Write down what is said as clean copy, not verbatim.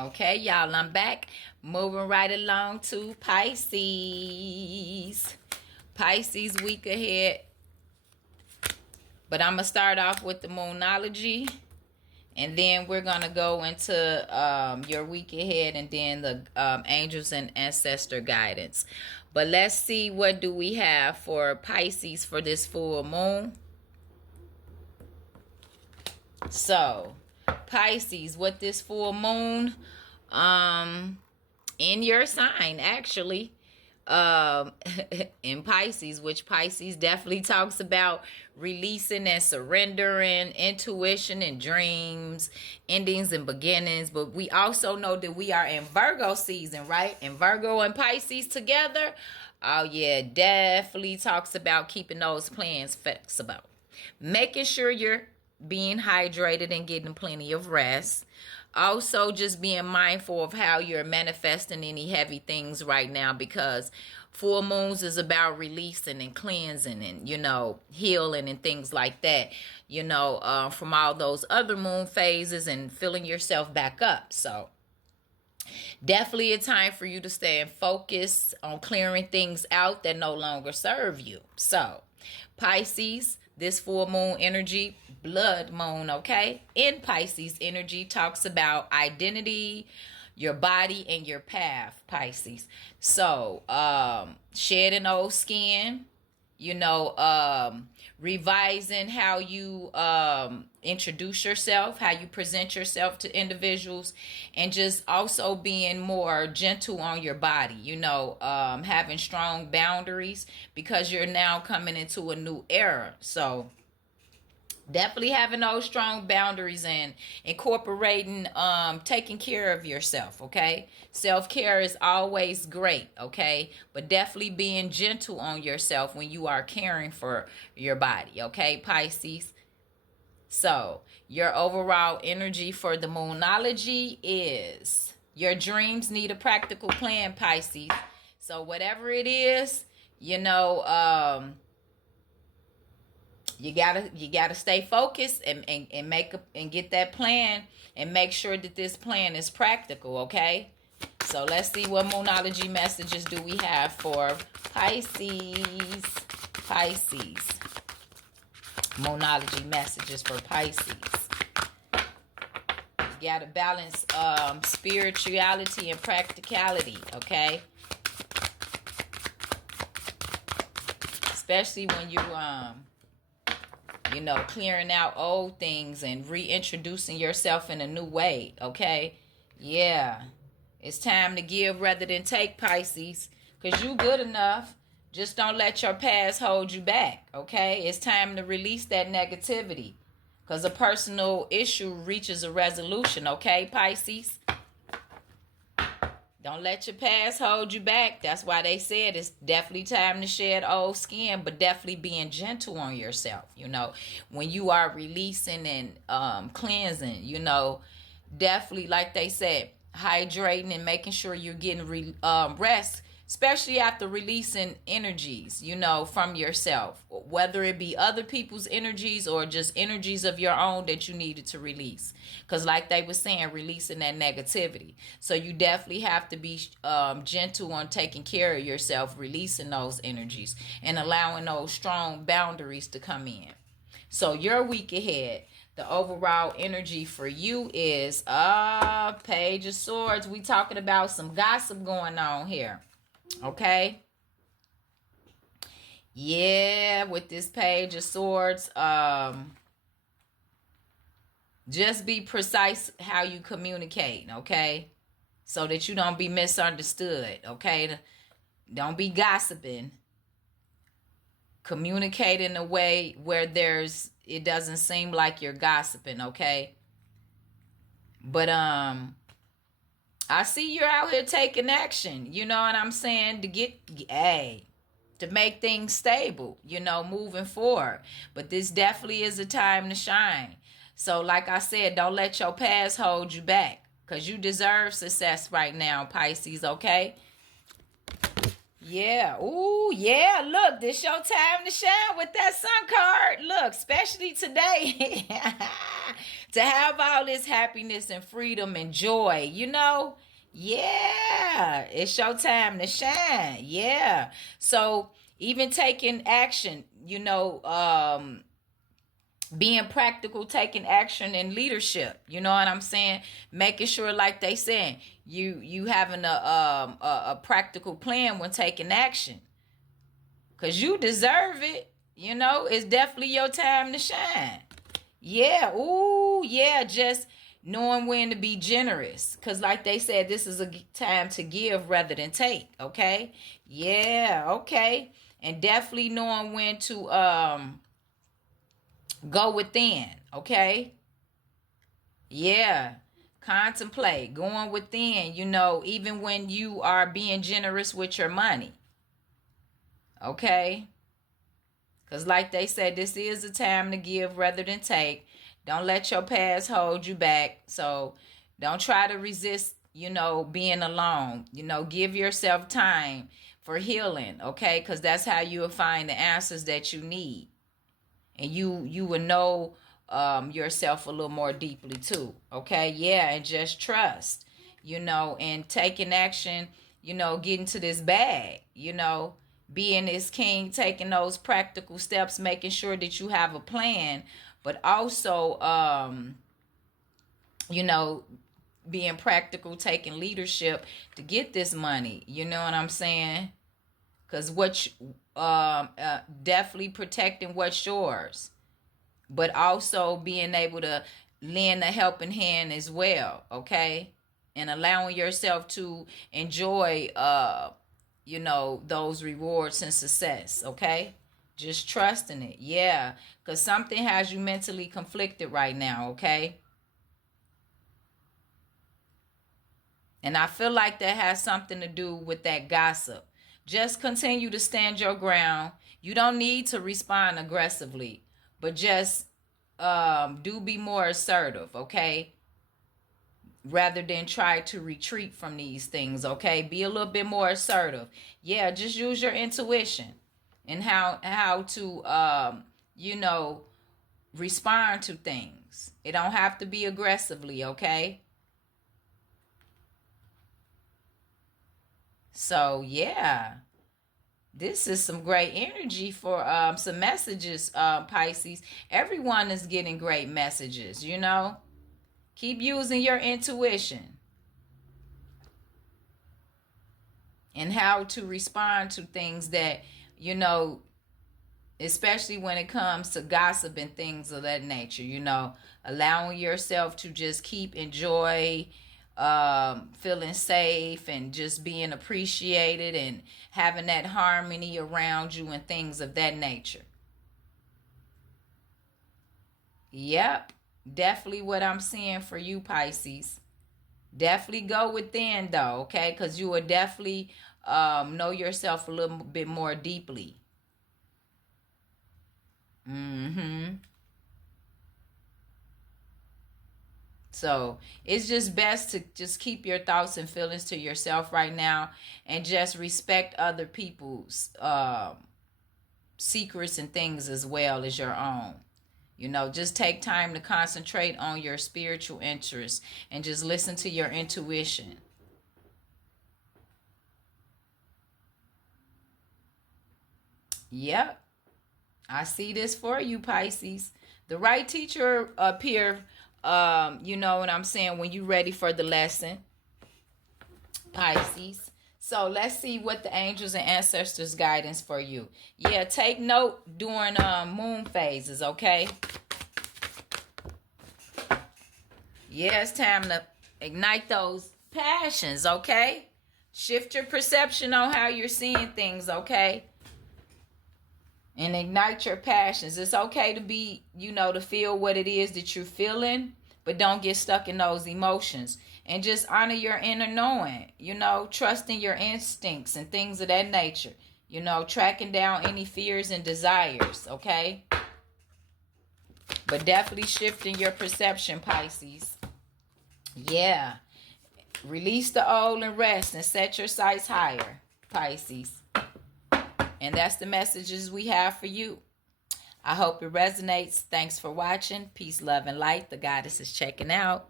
Okay, y'all, I'm back. Moving right along to Pisces. Pisces week ahead. But I'm going to start off with the Moonology. And then we're going to go into your week ahead and then the angels and ancestor guidance. But let's see, what do we have for Pisces for this full moon? So, Pisces, what this full moon in your sign, actually, in Pisces, which Pisces definitely talks about releasing and surrendering, intuition and dreams, endings and beginnings. But we also know that we are in Virgo season, right? And Virgo and Pisces together, oh yeah, definitely talks about keeping those plans flexible, making sure you're being hydrated and getting plenty of rest. Also, just being mindful of how you're manifesting any heavy things right now, because full moons is about releasing and cleansing and, healing and things like that, from all those other moon phases and filling yourself back up. So, definitely a time for you to stay in focus on clearing things out that no longer serve you. So, Pisces, this full moon energy, blood moon, okay? In Pisces energy talks about identity, your body, and your path, Pisces. So, shedding old skin, revising how you introduce yourself, how you present yourself to individuals, and just also being more gentle on your body, having strong boundaries, because you're now coming into a new era. So definitely having those strong boundaries and incorporating taking care of yourself. Okay, self-care is always great. Okay, but definitely being gentle on yourself when you are caring for your body. Okay, Pisces. So your overall energy for the Moonology is: your dreams need a practical plan, Pisces. So whatever it is, you gotta stay focused and make up and get that plan and make sure that this plan is practical. Okay, so let's see, what Moonology messages do we have for Pisces. Moonology messages for Pisces. You gotta balance spirituality and practicality. Okay, especially when you clearing out old things and reintroducing yourself in a new way. Okay, yeah, it's time to give rather than take, Pisces, because you good enough. Just don't let your past hold you back. Okay, it's time to release that negativity, because a personal issue reaches a resolution. Okay, Pisces, don't let your past hold you back. That's why they said it's definitely time to shed old skin, but definitely being gentle on yourself. When you are releasing and cleansing, definitely, like they said, hydrating and making sure you're getting rest, especially after releasing energies, from yourself, whether it be other people's energies or just energies of your own that you needed to release. Because like they were saying, releasing that negativity. So you definitely have to be gentle on taking care of yourself, releasing those energies and allowing those strong boundaries to come in. So your week ahead, the overall energy for you is Page of Swords. We talking about some gossip going on here. Okay, yeah, with this Page of Swords, just be precise how you communicate. Okay, so that you don't be misunderstood. Okay, don't be gossiping. Communicate in a way where it doesn't seem like you're gossiping. Okay, but I see you're out here taking action, you know what I'm saying, to make things stable, moving forward. But this definitely is a time to shine. So like I said, don't let your past hold you back, because you deserve success right now, Pisces. Okay, yeah. Ooh, yeah. Look, this your time to shine with that sun card. Look, especially today. To have all this happiness and freedom and joy, you know? Yeah, it's your time to shine. Yeah. So even taking action, you know, being practical, taking action in leadership, you know what I'm saying? Making sure, like they saying, you having a practical plan when taking action, because you deserve it. You know, it's definitely your time to shine. Yeah. Ooh, yeah. Just knowing when to be generous. Because, like they said, this is a time to give rather than take. Okay. Yeah. Okay. And definitely knowing when to go within. Okay. Yeah. Contemplate. Going within, you know, even when you are being generous with your money. Okay. Because, like they said, this is a time to give rather than take. Don't let your past hold you back. So, don't try to resist, you know, being alone. You know, give yourself time for healing, okay? Because that's how you will find the answers that you need. And you will know yourself a little more deeply, too, okay? Yeah, and just trust, you know, and taking action, you know, getting to this bag, you know, being this king, taking those practical steps, making sure that you have a plan, but also, you know, being practical, taking leadership to get this money. You know what I'm saying? Because definitely protecting what's yours, but also being able to lend a helping hand as well. Okay, and allowing yourself to enjoy you know, those rewards and success. Okay, just trusting it. Yeah, because something has you mentally conflicted right now. Okay, and I feel like that has something to do with that gossip. Just continue to stand your ground. You don't need to respond aggressively, but just do be more assertive, okay? Rather than try to retreat from these things, okay? Be a little bit more assertive. Yeah, just use your intuition and how to you know, respond to things. It don't have to be aggressively, okay? So yeah, this is some great energy for some messages, Pisces. Everyone is getting great messages, you know. Keep using your intuition and how to respond to things that, you know, especially when it comes to gossip and things of that nature, you know, allowing yourself to just keep enjoy, feeling safe and just being appreciated and having that harmony around you and things of that nature. Yep, definitely what I'm seeing for you, Pisces. Definitely go within though, okay? Because you will definitely know yourself a little bit more deeply. Mm-hmm. So it's just best to just keep your thoughts and feelings to yourself right now and just respect other people's secrets and things as well as your own. You know, just take time to concentrate on your spiritual interests and just listen to your intuition. Yep, I see this for you, Pisces. The right teacher appear, you know what I'm saying, when you ready for the lesson, Pisces. So let's see what the angels and ancestors guidance for you. Yeah, take note during moon phases, okay? Yeah, it's time to ignite those passions, okay? Shift your perception on how you're seeing things, okay? And ignite your passions. It's okay to be, you know, to feel what it is that you're feeling, but don't get stuck in those emotions. And just honor your inner knowing, you know, trusting your instincts and things of that nature. You know, tracking down any fears and desires, okay? But definitely shifting your perception, Pisces. Yeah. Release the old and rest and set your sights higher, Pisces. And that's the messages we have for you. I hope it resonates. Thanks for watching. Peace, love, and light. The goddess is checking out.